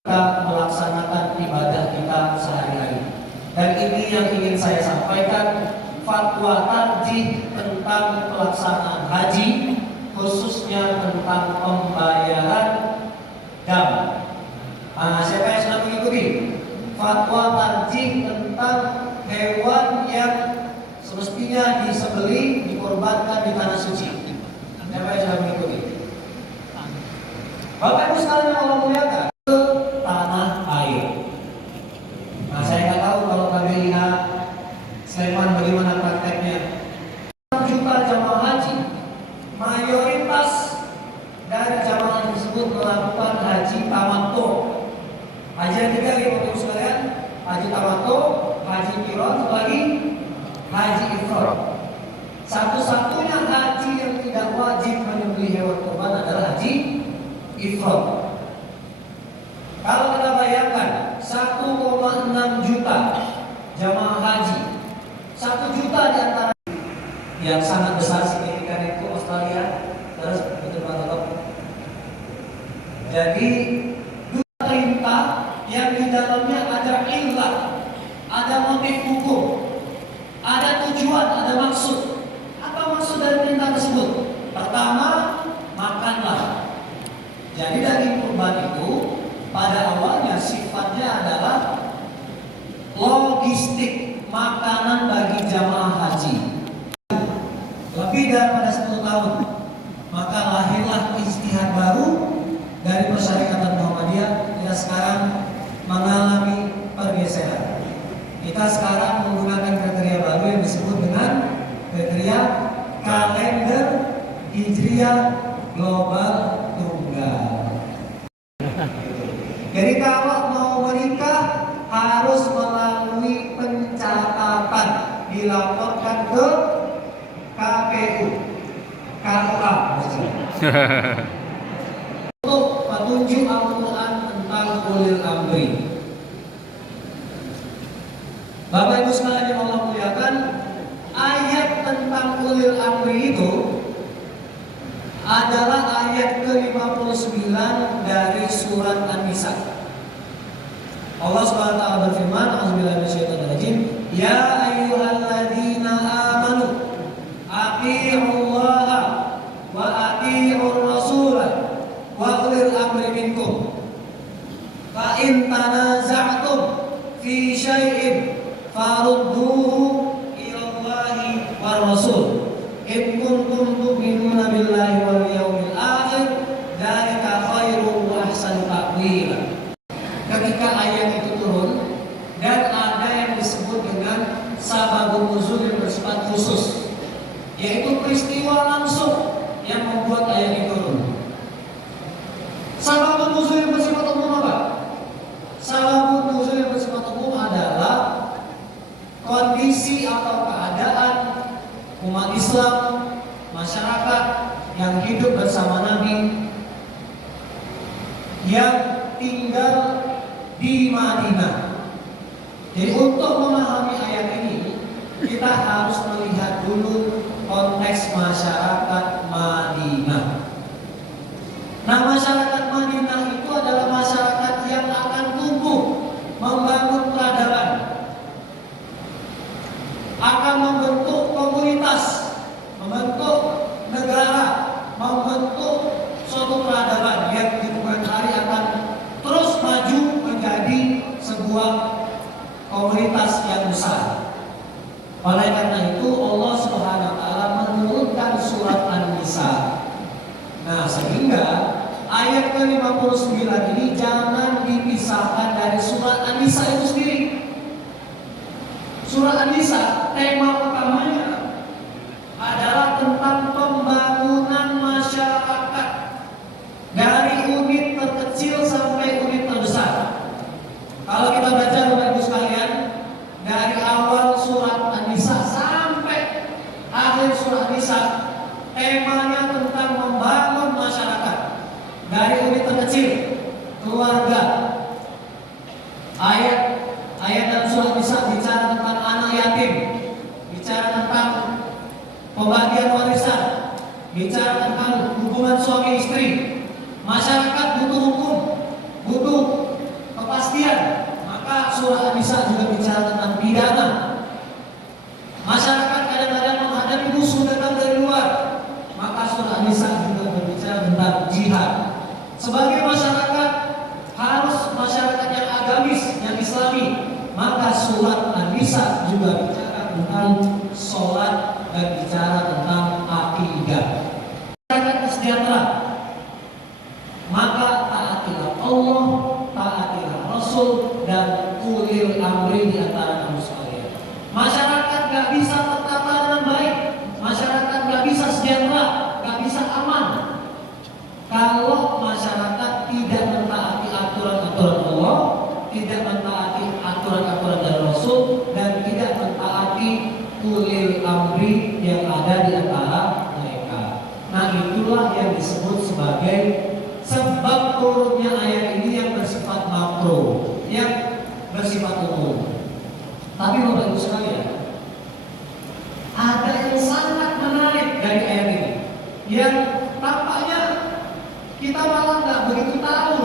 kita melaksanakan ibadah kita sehari-hari. Dan ini yang ingin saya sampaikan, fatwa tarjih tentang pelaksanaan haji, khususnya tentang pembayaran dam. Siapa yang sudah mengikuti fatwa tarjih tentang hewan yang semestinya disembelih, dikorbankan di tanah suci? Siapa yang sudah mengikuti? Bapak Ibu sekalian Allah muliakan, ke tanah air. Saya nggak tahu kalau KBIH Sleman bagaimana prakteknya. 6 juta jamaah haji, mayoritas dari jamaah tersebut melakukan haji tamattu. Haji yang tiga ya Bapak Ibu sekalian, haji tamattu, haji qiran, lagi haji ifrad. Satu-satunya haji yang tidak wajib menyembelih hewan kurban adalah haji ifrad. Kalau kita bayangkan 1,6 juta jamaah haji, 1 juta di antara yang sangat besar signifikan itu Australia, terus betul Pak. Jadi dua perintah yang di dalamnya ada illah, ada motif hukum, ada tujuan, ada maksud. Apa maksud dari perintah tersebut? Pertama, makanlah. Jadi daging kurban itu pada awalnya sifatnya adalah logistik makanan bagi jamaah haji. Lebih daripada 10 tahun, maka lahirlah ijtihad baru dari Persyarikatan Muhammadiyah. Kita sekarang mengalami pergeseran. Kita sekarang menggunakan kriteria baru yang disebut dengan kriteria kalender Hijriah Global Tunggal. Jadi kalau mau menikah harus melalui pencatatan, dilaporkan ke KPU, KUA untuk petunjuk Al-Quran tentang ulil amri. Bapak Ibu sekalian yang Allah muliakan, ayat tentang ulil amri itu adalah ayat ke-59 dari surat An-Nisa. Allah Subhanahu wa taala berfirman, "A'udzubillahi minasyaitonirrajim, ya ayyuhalladzina amanu athi'ullaha wa athi'ur rasula wa ulil amri minkum. Fa in tanaza'tum fi syai'in farudduhu ila Allahi war rasul. In kuntum tu'minuna billahi wal yawmil akhir, dzalika khairu wa ahsanu ta'wila." Ketika ayat itu turun dan ada yang disebut dengan sababun nuzul yang bersifat khusus, yaitu peristiwa langsung yang membuat ayat itu turun. Sababun nuzul yang bersifat umum apa? Sababun nuzul yang bersifat umum adalah kondisi atau keadaan umat Islam, masyarakat yang hidup bersama Nabi, yang tinggal di Madinah. Jadi untuk memahami ayat ini, kita harus melihat dulu konteks masyarakat Madinah. Nah, masyarakat Madinah itu adalah masyarakat yang akan tumbuh, membangun peradaban, akan membentuk komunitas, membentuk negara, membentuk suatu peradaban yang di kemudian hari akan terus maju menjadi sebuah komunitas yang besar. Oleh karena itu Allah Subhanahu wa taala menurunkan surat An-Nisa. Nah, sehingga ayat ke-59 ini jangan dipisahkan dari surat An-Nisa itu sendiri. Surat An-Nisa tema utamanya adalah tentang pembangunan masyarakat dari unit terkecil sampai unit terbesar. Kalau kita baca Bapak Ibu sekalian, dari awal surat An-Nisa sampai akhir surat An-Nisa, temanya tentang membangun masyarakat dari unit terkecil, keluarga. Ayat dalam surat An-Nisa bicara tentang anak yatim, bicara tentang pembagian warisan, bicara tentang hubungan suami istri. Masyarakat butuh hukum, butuh surah An-Nisa juga bicara tentang pidana. Masyarakat kadang-kadang menghadapi musuh datang dari luar, maka surah An-Nisa juga berbicara tentang jihad. Sebagai masyarakat, harus masyarakat yang agamis, yang islami, maka surat An-Nisa juga bicara tentang sholat dan bicara tentang akidah. Masyarakat sejahtera, maka taatilah Allah, taatilah Rasul, dan ulil amri di antara kamu sekalian. Masyarakat gak bisa tertata dengan baik, masyarakat gak bisa sejahtera, gak bisa aman kalau masyarakat tidak mentaati aturan-aturan Allah, tidak mentaati aturan-aturan dari Rasul, dan tidak mentaati ulil amri yang ada di antara mereka. Nah, itulah yang disebut sebagai sebab turunnya ayat ini yang bersifat makro, yang bersifat umum. Tapi Bapak Ibu sekalian, ada yang sangat menarik dari ayat ini, yang tampaknya kita malah nggak begitu tahu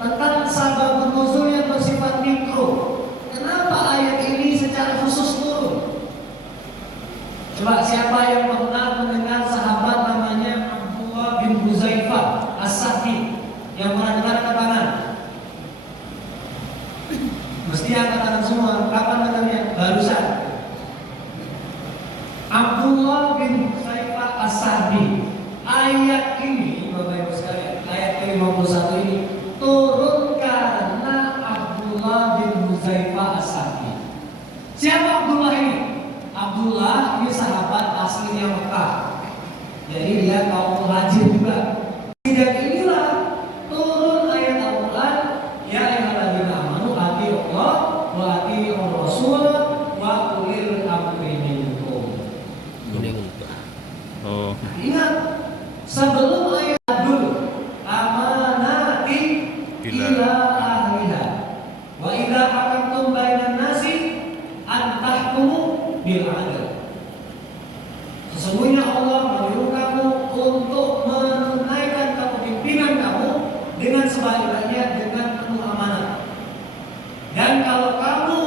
tentang sabab nuzul yang bersifat mikro. Kenapa ayat ini secara khusus turun? Coba siapa yang pernah mendengar sahabat namanya Abdullah bin Huzaifah As-Sahmi? Yang pernah dengar angkat tangan? Mesti angkat tangan semua. Kapan dengarnya? Barusan. Abdullah bin Huzaifah As-Sahmi. Ayat ini, Bapak Ibu sekalian, ayat ke-51 ini turun karena Abdullah bin Huzaifah As-Sahmi. Siapa Abdullah ini? Abdullah ini sahabat aslinya Mekah. Jadi dia kaum muhajir juga. Dan inilah turun ayat Al-Quran, ya ayyuhalladzina amanu atii'u Allah wa atii'ur rasul wa ulil amri minkum. Oh. Ingat, sebelum ayat dulu amanati ila ahliha wa idza hakamtum bainan nasi an tahkumu bil adl. Sesungguhnya Allah menyuruh kamu untuk menunaikan kepemimpinan kamu dengan sebaik-baiknya, dengan penuh amanah. Dan kalau kamu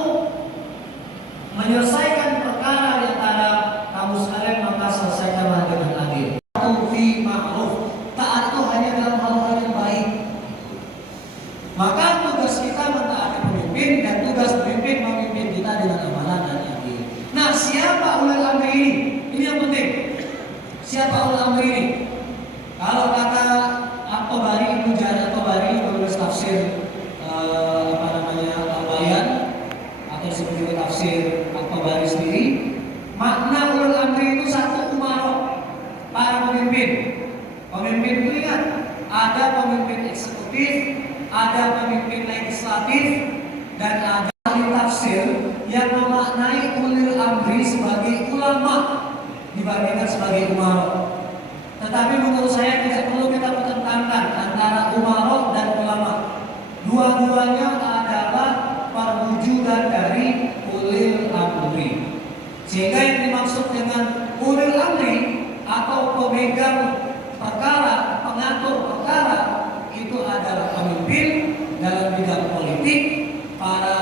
menyelesaikan perkara di antara kamu sekalian, maka selesaikanlah dengan adil. Fi ma'ruf, taat itu hanya dalam hal-hal yang baik. Maka tugas kita mentaati pemimpin, dan tugas pemimpin memimpin kita dengan amanah dan adil. Nah, siapa ulil amri ini? Ini yang penting. Siapa ulil amri ini? Kalau kata At-Tabari, Ibnu Jarir At-Tabari menulis tafsir Al-Bayan, atau seperti tafsir At-Tabari sendiri, makna ulil amri itu satu, umarok, para pemimpin. Pemimpin itu ingat, ada pemimpin eksekutif, ada pemimpin legislatif, dan ada ahli tafsir yang memaknai ulil amri sebagai ulama dibandingkan sebagai umarok. Tetapi menurut saya tidak perlu kita pertentangkan antara umarok dan ulama. Dua-duanya adalah perwujudan dari ulil amri. Sehingga yang dimaksud dengan ulil amri atau pemegang perkara, pengatur perkara, itu adalah pemimpin dalam bidang politik, para